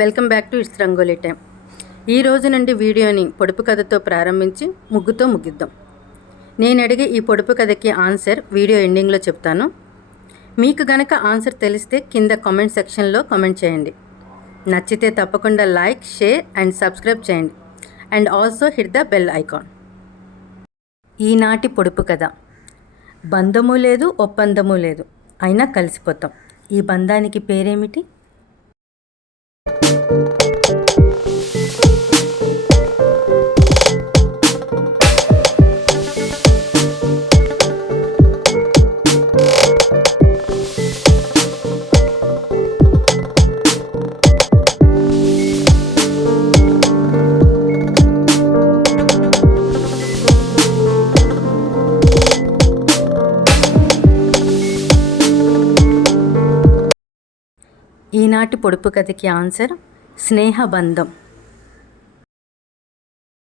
Welcome back to it's rangoli time. ఈ రోజు నుండి వీడియోని పొడుపు కథతో ప్రారంభించి ముగ్గుతో ముగిద్దాం. నేను అడిగే ఈ పొడుపు కథకి ఆన్సర్ వీడియో ఎండింగ్లో చెప్తాను. మీకు గనక ఆన్సర్ తెలిస్తే కింద కామెంట్ సెక్షన్లో కామెంట్ చేయండి. నచ్చితే తప్పకుండా లైక్, షేర్ అండ్ సబ్స్క్రైబ్ చేయండి. And also hit the bell icon. ఈనాటి పొడుపు కథ. బంధము లేదు, ఒప్పందము లేదు, అయినా కలిసిపోతాం. ఈ బంధానికి పేరేమిటి? ఈనాటి పొడుపు కథకి ఆన్సర్ స్నేహబంధం.